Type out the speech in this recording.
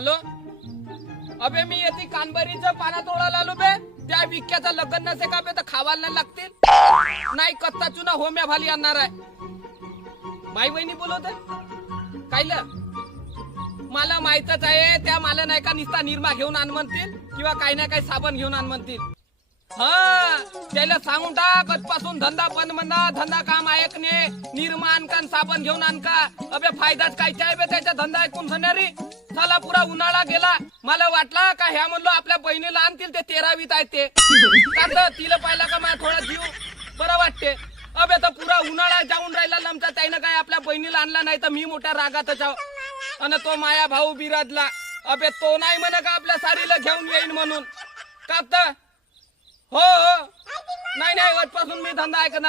Hello अबे मी येते कानबरीचं पाना तोडायला आलो बे. त्या विक्याचं लग्न नसे का बे तर खावायला नाही लागतील. नाही कच्चा चुना होम्या भाली आणणार आहे. माई बहिणी बोलवते कायलं मला माहितच आहे. त्या मला नाही का निस्ता निरमा घेऊन आण म्हणतील किंवा काही ना काही साबण घेऊन आण म्हणतील. हा त्याला सांगून टाक आजपासून धंदा बंद म्हणा. धंदा काम ऐकणे निरमा आण का साबण घेऊन आण का. अबे फायदाच कायचा आहे बे त्याचा धंदा ऐकून सणारी. साला पुरा उन्हाळा गेला. मला वाटला का ह्या म्हणलो आपल्या बहिणीला आणतील ते 13वीत आहे ते का तिला पाहिला का मला थोडा जीव बरं वाटते. अबे तर पुरा उन्हाळा जाऊन राहिला लमचा त्यानं काय आपल्या बहिणीला आणला नाही तर मी मोठ्या रागातच आहो. आणि तो माया भाऊ बिराजला. अबे तो नाही म्हणे का आपल्या साडीला घेऊन येईन म्हणून का. हो नाही नाही आजपासून मी धंदा ऐकणार.